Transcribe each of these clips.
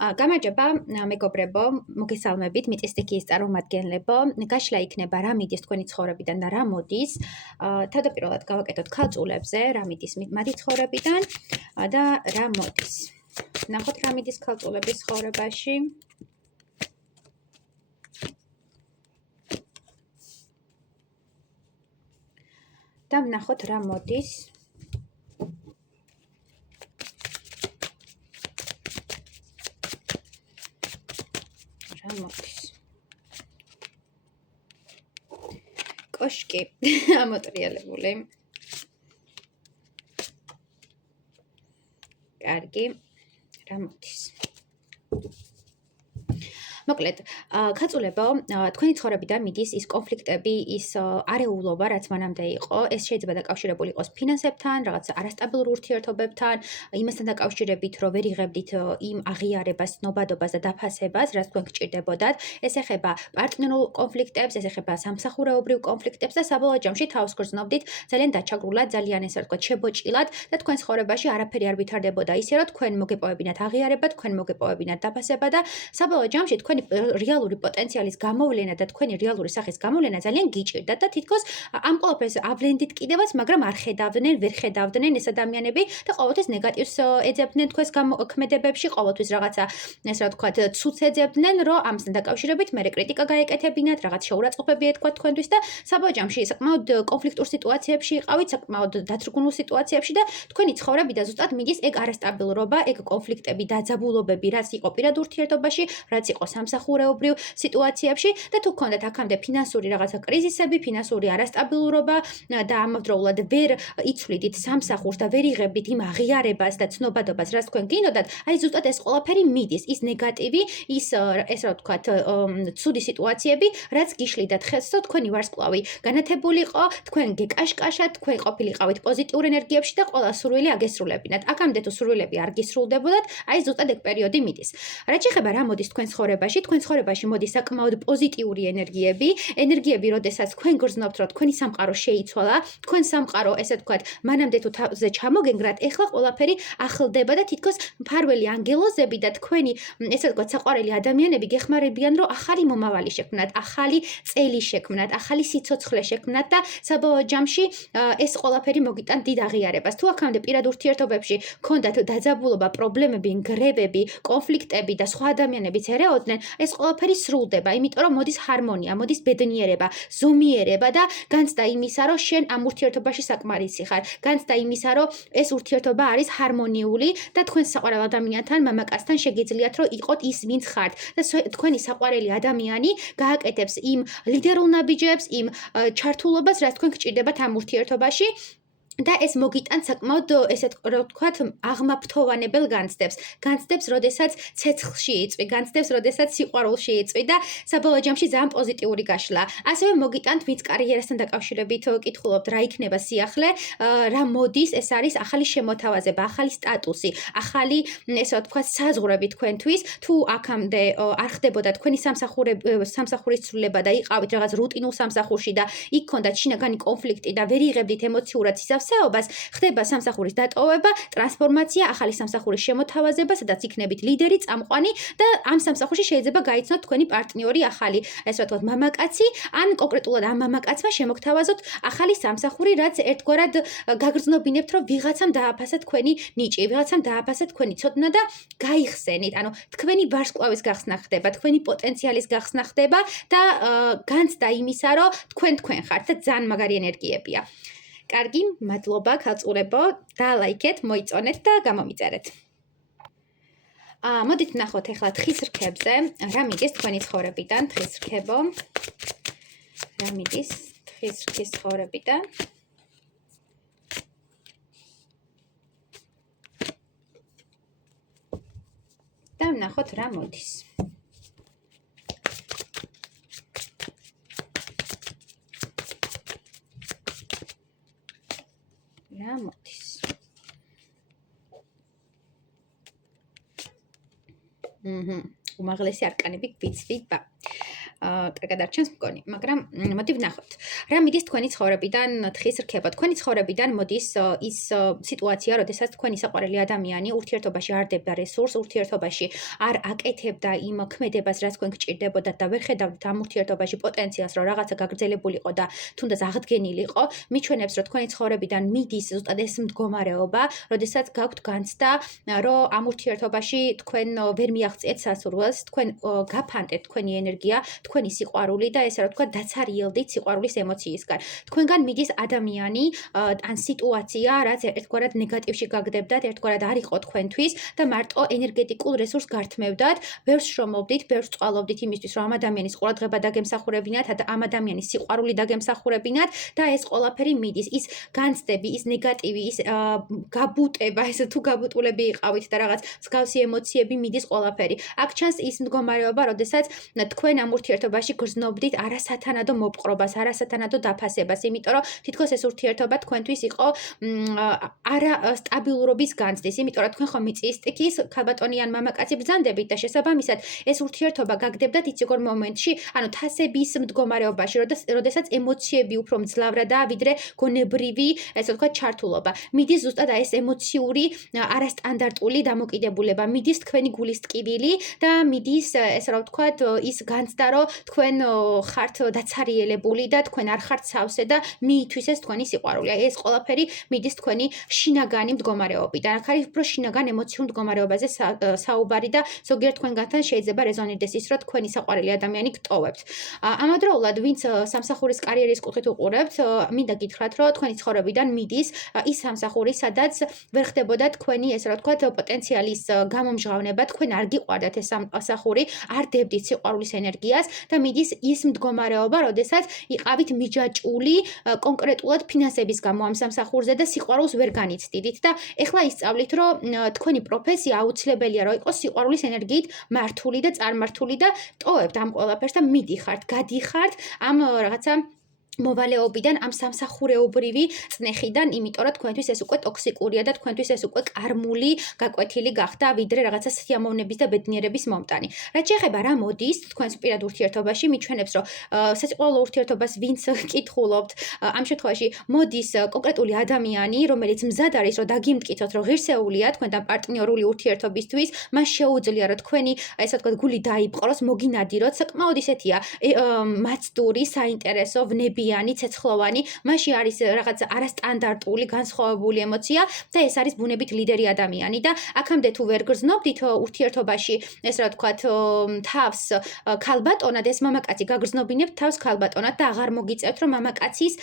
გამარჯობა, მეგობრებო, მოგესალმებით, მიწის სტიქიის წარმომადგენლებო. გაშლა იქნება რა მიდის თქვენი ცხოვრებიდან და რა მოდის. თავდაპირველად გავაკეთოთ ქალწულებზე, რა მიდის მათი ცხოვრებიდან და რა მოდის. ნახოთ რა მიდის ქალწულების ცხოვრებაში. და ვნახოთ რა მოდის. კოშკი ამოტრიალებული. კარგი, რა მოდის. მოკლედ, ქალწულებო, თქვენი ცხოვრებიდან მიდის ის კონფლიქტები, ის არეულობა, რაც მანამდე იყო. ეს შეიძლება დაკავშირებული იყოს ფინანსებთან, რაღაც არასტაბილურ ურთიერთობებთან, იმასთან დაკავშირებით, რომ ვერ იღებდით იმ აღიარებას, ცნობადობას და დაფასებას, რაც თქვენ გჭირდებოდათ. ეს ეხება პარტნიორულ კონფლიქტებს, ეს ეხება სამსახურეობრივ კონფლიქტებს და საბოლოო ჯამში თავს გრძნობდით ძალიან დაჩაგრულად, ძალიან ესე ვთქვათ, შებოჭილად და თქვენ ცხოვრებაში არაფერი არ ვითარდებოდა ისე, რომ თქვენ მოგეპოვებინათ აღიარება, თქვენ მოგეპოვებინათ დაფასება და საბოლოო ჯამში თქვენი რეალური პოტენციალის გამოვლენა და თქვენი რეალური სახის გამოვლენა ძალიან გიჭირდათ და თითქოს ამ ყველაფერს ავლენდით კიდევაც, მაგრამ არ ხედავდნენ, ვერ ხედავდნენ ეს ადამიანები და ყოველთვის ნეგატივს ეძებდნენ თქვენს ქმედებებში, ყოველთვის რაღაცა ესე ვთქვათ, ცუდს ეძებდნენ, რომ ამასთან დაკავშირებით მერე კრიტიკა გაეკეთებინათ, რაღაც შეურაცხყოფები ეთქვათ თქვენთვის და საბოლოო ჯამში საკმაოდ კონფლიქტურ სიტუაციებში იყავით, საკმაოდ დათრგუნულ სიტუაციებში და თქვენი ცხოვრებიდან ზუსტად მიდის ეგ არასტაბილურობა, ეგ კონფლიქტები, დაძაბულობები, რაც იყო პირად ურთიერთობაში, რაც იყო სამსახურეობრივ სიტუაციებში და თუ გქონდათ აქამდე ფინანსური რაღაცა კრიზისები, ფინანსური არასტაბილურობა და ამავდროულად ვერ იცვლიდით სამსახურს და ვერ იღებდით იმ აღიარებას და ცნობადობას, რაც თქვენ გინდოდათ, აი ზუსტად ეს ყველაფერი მიდის, ის ნეგატივი, ის ესე რა ვთქვათ, ცუდი სიტუაციები, რაც გიშლიდათ ხელს, თქვენი ვარსკვლავი განათებული იყო, თქვენ გეკაშკაშათ, თქვენ ყოფილიყავით პოზიტიურ ენერგიებში და ყველა სურვილი აგესრულებინათ. აქამდე თუ სურვილები არ გისრულდებოდათ, აი ზუსტად ეგ პერიოდი მიდის. რაც შეეხება რა მოდის თქვენ ცხოვრებაში, თქვენ ცხოვრებაში მოდის საკმაოდ პოზიტიური ენერგიები, როდესაც თქვენ გრძნობთ, რომ თქვენი სამყარო შეიცვალა, თქვენ სამყარო, ესე ვთქვათ, მანამდე თუ თავზე ჩამოგენგრათ, ეხლა ყველაფერი ახლდება და თითქოს მფარველი ანგელოზები და თქვენი, ესე ვთქვათ, საყვარელი ადამიანები გეხმარებიან, რომ ახალი მომავალი შექმნათ, ახალი წელი შექმნათ, ახალი სიცოცხლე შექმნათ და საბოლოო ჯამში ეს ყველაფერი მოგიტანთ დიდ აღიარებას. თუ აქამდე პირად ურთიერთობებში გქონდათ დაძაბულობა, პრობლემები, ნგრევები, კონფლიქტები და სხვა ადამიანებიც ერეოდნენ, ეს ყველაფერი სრულდება, იმიტომ რომ მოდის ჰარმონია, მოდის ბედნიერება, ზომიერება და განცდა იმისა, რომ შენ ამ ურთიერთობაში საკმარისი ხარ, განცდა იმისა, რომ ეს ურთიერთობა არის ჰარმონიული და თქვენ საყვარელ ადამიანთან, მამაკაცთან შეგიძლიათ, რომ იყოთ ის, ვინც ხართ და თქვენი საყვარელი ადამიანი გააკეთებს იმ ლიდერულ ნაბიჯებს, იმ ჩართულობას, რაც თქვენ გჭირდებათ ამ ურთიერთობაში. და ეს მოგიტანთ საკმაოდ ესე ვთქვათ, აღმაფრთოვანებელ განცდებს, როდესაც ცეცხლში იწვი, განცდებს, როდესაც სიყვარულში იწვი და საბოლოო ჯამში ძალიან პოზიტიური გაშლა. ასევე მოგიტანთ, ვინც კარიერასთან დაკავშირებით კითხულობთ, რა იქნება სიახლე, რა მოდის, ეს არის ახალი შემოთავაზება, ახალი სტატუსი, ახალი ესე ვთქვათ, საზღვრები თქვენთვის, თუ აქამდე არ ხდებოდა თქვენი სამსახურის ცვლილება და იყავით რაღაც რუტინულ სამსახურში და იქ გქონდათ შინაგანი კონფლიქტი და ვერ იღებდით ემოციურად ხდება სამსახურის დატოვება, ტრანსფორმაცია, ახალი სამსახურის შემოთავაზება, სადაც იქნებით ლიდერი, წამყვანი და ამ სამსახურში შეიძლება გაიცნოთ თქვენი პარტნიორი ახალი, ესე ვთქვათ, მამაკაცი, ან კონკრეტულად ამ მამაკაცმა შემოგთავაზოთ ახალი სამსახური, რაც ერთგვარად გაგრძნობინებთ, რომ ვიღაცამ დააფასა თქვენი ნიჭი, ვიღაცამ დააფასა თქვენი ცოდნა და გაიხსენით. ანუ თქვენი ვარსკვლავის გახსნა ხდება, თქვენი პოტენციალის გახსნა ხდება და განცდა იმისა, რომ თქვენ ხართ და ძალიან მაგარი ენერგიებია. კარგი, მადლობა ქალწულებო, დალაიქეთ, მოიწონეთ და გამომიწერეთ. მოდით ვნახოთ ახლა თხის რქებზე, რა მიდის თქვენი ცხოვრებიდან, თხის რქებო. რა მიდის თხის რქის ცხოვრებიდან? და ვნახოთ რა მოდის. რა მოდის. უმაღლესი არკანები გვიცვიდა. კარგად არ ჩანს მგონი, მაგრამ მოდი ვნახოთ. რა მიდის თქვენი ცხოვრებიდან თხის რქება? თქვენი ცხოვრებიდან მოდის ის სიტუაცია, როდესაც თქვენი საყვარელი ადამიანი ურთიერთობაში არ დებდა რესურსს, ურთიერთობაში არ აკეთებდა იმ ქმედებას, რაც თქვენ გჭირდებოდათ და ვერ ხედავდით ამ ურთიერთობაში პოტენციალს, რომ რაღაცა გაგრძელებულიყო და თუნდაც აღდგენილიყო, მიჩვენებს, რომ თქვენი ცხოვრებიდან მიდის ზუსტად ეს მდგომარეობა, როდესაც გაქვთ განცდა, რომ ამ ურთიერთობაში თქვენ ვერ მიაღწიეთ სასურველს, თქვენ გაფანტეთ თქვენი ენერგია, თქვენი სიყვარული და ესე რომ ვთქვათ, დაცარიელდით სიყვარულის ემოციისგან. თქვენგან მიდის ადამიანი ან სიტუაცია, რაც ერთგვარად ნეგატივში გაგდებდათ, ერთგვარად არ იყო თქვენთვის და მარტო ენერგეტიკულ რესურსს გართმევდათ, ბევრს შრომობდით, ბევრს წვალობდით იმისთვის, რომ ამ ადამიანის ყურადღება დაგემსახურებინათ, ამ ადამიანის სიყვარული დაგემსახურებინათ და ეს ყველაფერი მიდის. ის განცდები, ის ნეგატივი, ის გაბუტება, ეს თუ გაბუტულები იყავით და რაღაც მსგავსი ემოციები მიდის ყველაფერი. აქ ჩანს ის მდგომარეობა, როდესაც თქვენ ამ ურთიერთობაში გრძნობდით არასათანადო მოპყრობას, არასათანადო დაფასებას, იმიტომ რომ თითქოს ეს ურთიერთობა თქვენთვის იყო არა სტაბილურობის განცდის, იმიტომ რომ თქვენ ხომ მიწის სტიქის ქალბატონი ან მამაკაცი ბრძანდებით და შესაბამისად ეს ურთიერთობა გაგდებდათ იცი როგორ მომენტში, ანუ თასების მდგომარეობაში, როდესაც ემოციები უფრო მძლავრადაა, ვიდრე გონებრივი, ესე ვთქვათ, ჩართულობა. მიდის ზუსტად ეს ემოციური არასტანდარტული დამოკიდებულება, მიდის თქვენი გულის ტკივილი და მიდის ესე რომ ვთქვათ, ის განცდა, რომ თქვენ ხართ დაცარიელებული და თქვენ არ ხართ სავსე და მიითვისეს თქვენი სიყვარული. აი ეს ყველაფერი მიდის თქვენი შინაგანი მდგომარეობიდან. აქ არის უფრო შინაგან ემოციურ მდგომარეობაზე საუბარი და ზოგიერთ თქვენგანთან შეიძლება რეზონირდეს ის, რომ თქვენი საყვარელი ადამიანი გტოვებთ. ამავდროულად, ვინც სამსახურის კარიერის კუთხით უყურებთ, მინდა გითხრათ, რომ თქვენი ცხოვრებიდან მიდის ის სამსახური, სადაც ვერ ხდებოდა თქვენი, ესე რომ ვთქვათ, პოტენციალის გამომჟღავნება, თქვენ არ გიყვარდათ ეს სამსახური, არ დებდით სიყვარულის ენერგიას და მიდის ის მდგომარეობა, როდესაც იყავით მიჯაჭული კონკრეტულად ფინანსების გამო ამ სამსახურზე და სიყვარულს ვერ განიცდიდით და ეხლა ისწავლით, რომ თქვენი პროფესია აუცილებელია, რომ იყოს სიყვარულის ენერგიით მართული და წარმართული და ტოვებთ ამ ყველაფერს და მიდიხართ, გადიხართ ამ რაღაცა მოვალეობიდან ამ სამსახურეობრივი წნეხიდან, იმიტომ რომ თქვენთვის ეს უკვე ტოქსიკურია და თქვენთვის ეს უკვე კარმული გაკვეთილი გახდა, ვიდრე რაღაცა სიამოვნების და ბედნიერების მომტანი. რაც შეეხება რა მოდის თქვენს პირად ურთიერთობაში, მიჩვენებს, რომ სასიყვარულო ურთიერთობას ვინც კითხულობთ, ამ შემთხვევაში მოდის კონკრეტული ადამიანი, რომელიც მზად არის, რომ დაგიმტკიცოთ, რომ ღირსეულია თქვენთან პარტნიორული ურთიერთობისთვის, მას შეუძლია, რომ თქვენი, ესე ვთქვათ, გული დაიპყროს, მოგინადიროთ, საკმაოდ ისეთია მაცდური, საინტერესო, ვნებიანი, ცეცხლოვანი, მასში არის რაღაც არასტანდარტული, განსხვავებული ემოცია და ეს არის ბუნებით ლიდერი ადამიანი და აქამდე თუ ვერ გრძნობდით ურთიერთობაში, ესე რა ვთქვათ, თავს ქალბატონად, ეს მამაკაცი გაგრძნობინებთ თავს ქალბატონად და აღარ მოგიწევთ, რომ მამაკაცის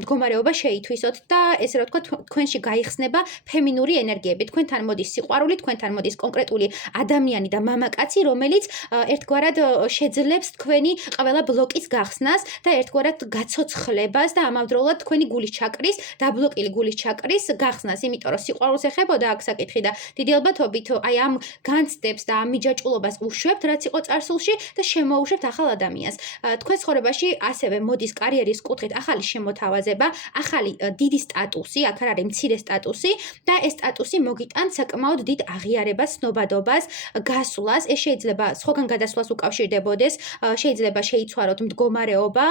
მდგომარეობა შეითვისოთ და ესე რა ვთქვათ, თქვენში გაიხსნება ფემინური ენერგიები. თქვენთან მოდის სიყვარული, თქვენთან მოდის კონკრეტული ადამიანი და მამაკაცი, რომელიც ერთგვარად შეძლებს თქვენი ყველა ბლოკის გახსნას და ერთგვარად გაცოცხლებას და ამავდროულად თქვენი გულის ჩაკრის, დაბლოკილი გულის ჩაკრის გახსნას, იმიტომ რომ სიყვარულს ეხებოდა აქ საკითხი და დიდი ალბათობით აი ამ განცდებს და ამ მიჯაჭულობას უშვებთ, რაც იყო წარსულში და შემოუშვებთ ახალ ადამიანს. თქვენ ცხოვრებაში ასევე მოდის კარიერის კუთხით ახალი შემოთავაზება, ახალი დიდი სტატუსი, აქ არ არის მცირე სტატუსი და ეს სტატუსი მოგიტანთ საკმაოდ დიდ აღიარებას, ცნობადობას, გასვლას. ეს შეიძლება სხვაგან გადასვლას უკავშირდებოდეს, შეიძლება შეიცვალოთ მდგომარეობა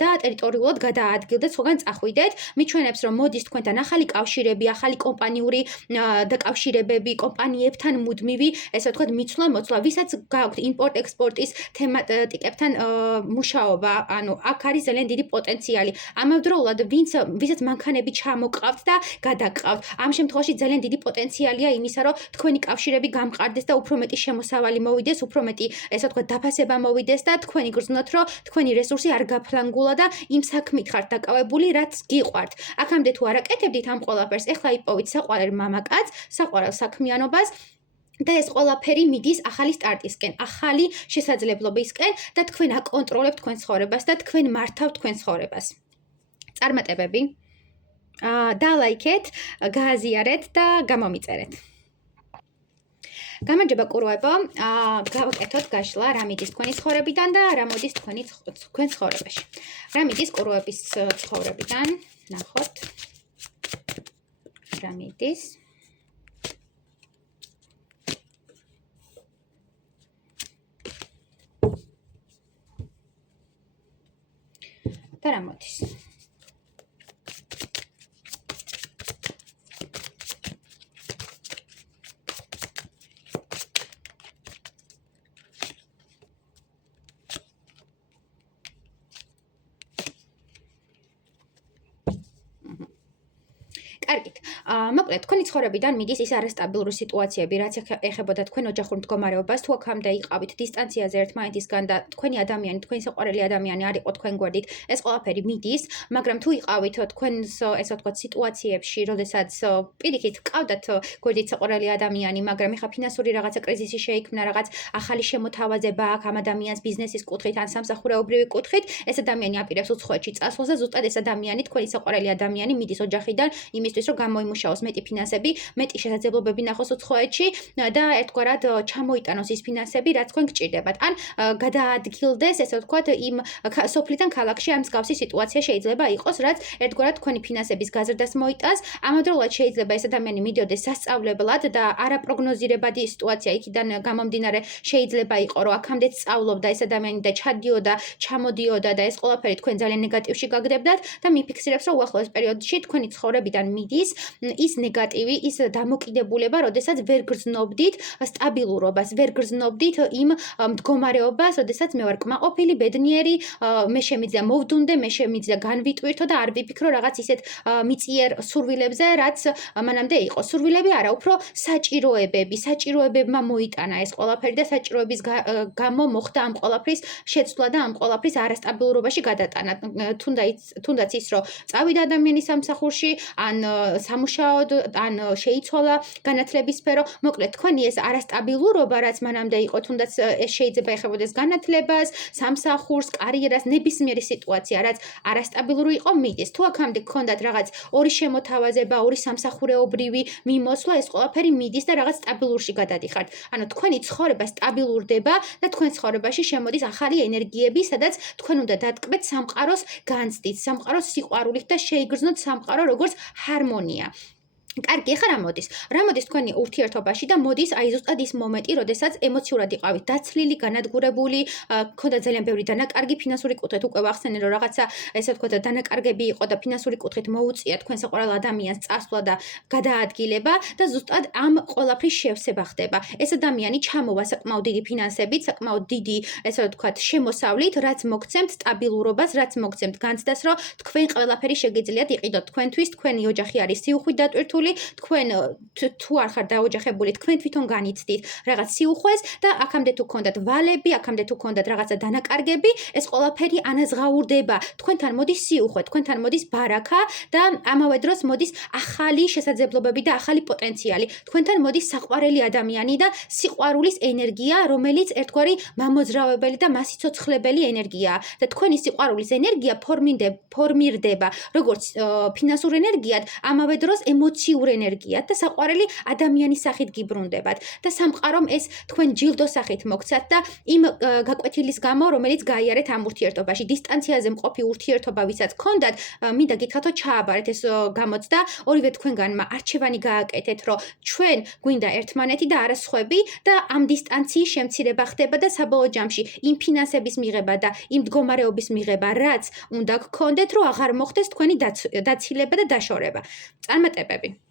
და ტერიტორიულად გადაადგილდეთ, სხვაგან წახვიდეთ. მიჩვენებს, რომ მოდის თქვენთან ახალი კავშირები, ახალი კომპანიური დაკავშირებები, კომპანიებთან მუდმივი, ესე ვთქვათ, მიცვლა-მოცვლა, ვისაც გაქვთ იმპორტ-ექსპორტის თემატიკებთან მუშაობა, ანუ აქ არის ძალიან დიდი პოტენციალი. ამავდროულად, ვისაც მანქანები ჩამოყავთ და გადაყავთ, ამ შემთხვევაში ძალიან დიდი პოტენციალია იმისა, რომ თქვენი კავშირები გამყარდეს და უფრო მეტი შემოსავალი მოვიდეს, უფრო მეტი, ესე ვთქვათ, დაფასება მოვიდეს და თქვენი გრძნოთ, რომ თქვენი რესურსი არ გაფლანგულა და იმ საქმით ხართ დაკავებული, რაც გიყვართ. აქამდე თუ არ აკეთებდით ამ ყველაფერს, ეხლა იპოვით საყვარელ მამაკაცს, საყვარელ საქმიანობას და ეს ყველაფერი მიდის ახალი სტარტისკენ, ახალი შესაძლებლობისკენ და თქვენ აკონტროლებთ თქვენ ცხოვრებას და თქვენ მართავთ თქვენ ცხოვრებას. წარმატებები. დალაიქეთ, გააზიარეთ და გამომიწერეთ. გამარჯობა კუროებო, გავაკეთოთ გაშლა რა მიდის თქვენი ცხოვრებიდან და რა მოდის თქვენ ცხოვრებაში. რა მიდის კუროების ცხოვრებიდან, ნახოთ. რა მიდის? და რა მოდის? კარგით. მოკლედ, თქვენი ცხოვრებიდან მიდის ის არასტაბილური სიტუაციები, რაც ეხებოდა თქვენ ოჯახურ მდგომარეობას, თუ აქამდე იყავით დისტანციაზე ერთმანეთისგან და თქვენი ადამიანი, თქვენი საყვარელი ადამიანი არ იყო თქვენ გვერდით, ეს ყველაფერი მიდის, მაგრამ თუ იყავით თქვენს, ესე ვთქვათ, სიტუაციებში, როდესაც პირიქით გყავდათ გვერდით საყვარელი ადამიანი, მაგრამ ეხა ფინანსური რაღაცა კრიზისი შეიქმნა, რაღაც ახალი შემოთავაზება აქვს ამ ადამიანს ბიზნესის კუთხით ან სამსახურეობრივი კუთხით, ეს ადამიანი აპირებს უცხოეთში წასვლას და ზუსტად ეს ადამიანი, თქვენი საყვარელი ადამიანი მიდის ოჯახიდან იმისთვის, რომ გამოიმუშაოს მეტი ფინანსები, მეტი შესაძლებლობები ნახოს უცხოეთში და ერთგვარად ჩამოიტანოს ის ფინანსები, რაც თქვენ გჭირდებათ. ან გადაადგილდეს, ესე ვთქვათ, იმ სოფლიდან ქალაქში ამ მსგავსი სიტუაცია შეიძლება იყოს, რაც ერთგვარად თქვენი ფინანსების გაზრდას მოიტანს. ამავდროულად შეიძლება ეს ადამიანი მიდიოდეს სასწავლებლად და არაპროგნოზირებადი სიტუაცია იქიდან გამომდინარე შეიძლება იყო, რომ აქამდე სწავლობდა ეს ადამიანი და ჩადიოდა, ჩამოდიოდა და ეს ყველაფერი თქვენ ძალიან ნეგატივში გაგდებდათ და მიფიქსირებს, რომ უახლოეს პერიოდში თქვენი ცხოვრებიდან მიდის ის ნეგატივი, ის დამოკიდებულება, როდესაც ვერ გრძნობდით სტაბილურობას, ვერ გრძნობდით იმ მდგომარეობას, როდესაც მე ვარ კმაყოფილი, ბედნიერი, მე შემიძლია მოვდუნდე, მე შემიძლია განვიტვირთო და არ ვიფიქრო რაღაც ისეთ მიწიერ სურვილებზე, რაც მანამდე იყო. სურვილები არა, უფრო საჭიროებები, საჭიროებებმა მოიტანა ეს ყველაფერი და საჭიროების გამო მოხდა ამ ყველაფრის შეცვლა და ამ ყველაფრის არასტაბილურობაში გადატანა. თუნდაც ის, რომ წავიდა ადამიანი სამსახურში, ან სამუშაოდ, ან შეიცვალა განათლების სფერო. მოკლედ, თქვენი ეს არასტაბილურობა, რაც მანამდე იყო, თუნდაც ეს შეიძლება ეხებოდეს განათლებას, სამსახურს, კარიერას, ნებისმიერი სიტუაცია, რაც არასტაბილური იყო, მიდის. თუ აქამდე გქონდათ რაღაც ორი შემოთავაზება, ორი სამსახურეობრივი მიმოსვლა, ეს ყველაფერი მიდის და რაღაც სტაბილურში გადადიხართ. ანუ თქვენი ცხოვრება სტაბილურდება და თქვენ ცხოვრებაში შემოდის ახალი ენერგიები, სადაც თქვენ უნდა დატკბეთ სამყაროს განცდით, სამყაროს სიყვარულით და შეიგრძნოთ სამყარო როგორც ჰარმონია. კარგი, ეხლა რა მოდის? რა მოდის თქვენი ურთიერთობაში და მოდის აი ზუსტად ის მომენტი, როდესაც ემოციურად იყავით დაცლილი, განადგურებული, გქონდა ძალიან ბევრი დანაკარგი ფინანსური კუთხით, უკვე ვახსენე, რომ რაღაცა ესე ვთქვათ, დანაკარგები იყო და ფინანსური კუთხით მოუწია თქვენ საყვარელ ადამიანს წასვლა და გადაადგილება და ზუსტად ამ ყველაფრის შევსება ხდება. ეს ადამიანი ჩამოვა საკმაოდ დიდი ფინანსებით, საკმაოდ დიდი, ესე ვთქვათ, შემოსავლით, რაც მოგცემთ სტაბილურობას, რაც მოგცემთ განცდას, რომ თქვენ ყველაფერი შეგიძლიათ იყიდოთ თქვენთვის, თქვენი ოჯახი არის სიუხვით დატვირთული, თქვენ თუ არ ხართ დაოჯახებული, თქვენ თვითონ განიცდით რაღაც სიუხვეს და აქამდე თუ გქონდათ ვალები, აქამდე თუ გქონდათ რაღაცა დანაკარგები, ეს ყველაფერი ანაზღაურდება. თქვენთან მოდის სიუხვე, თქვენთან მოდის ბარაქა და ამავე დროს მოდის ახალი შესაძლებლობები და ახალი პოტენციალი. თქვენთან მოდის საყვარელი ადამიანი და სიყვარულის ენერგია, რომელიც ერთგვარი მამოძრავებელი და მასიცოცხლებელი ენერგიაა. და თქვენი სიყვარულის ენერგია ფორმირდება როგორც ფინანსურ ენერგიად, ამავე დროს ემოციურ ენერგიად და საყვარელი ადამიანის სახით გიბრუნდებათ და სამყარომ ეს თქვენ ჯილდოს სახით მოგცათ და იმ გაკვეთილის გამო, რომელიც გაიარეთ ამ ურთიერთობაში, დისტანციაზე მყოფი ურთიერთობა, ვისაც გქონდათ, მინდა გითხრათ, რომ ჩააბარეთ ეს გამოცდა, ორივე თქვენგანმა არჩევანი გააკეთეთ, რომ ჩვენ გვინდა ერთმანეთი და არა სხვები და ამ დისტანციის შემცირება ხდება და საბოლოო ჯამში იმ ფინანსების მიღება და იმ მდგომარეობის მიღება, რაც უნდა გქონდეთ, რომ აღარ მოხდეს თქვენი დაცილება და დაშორება. წარმატებები.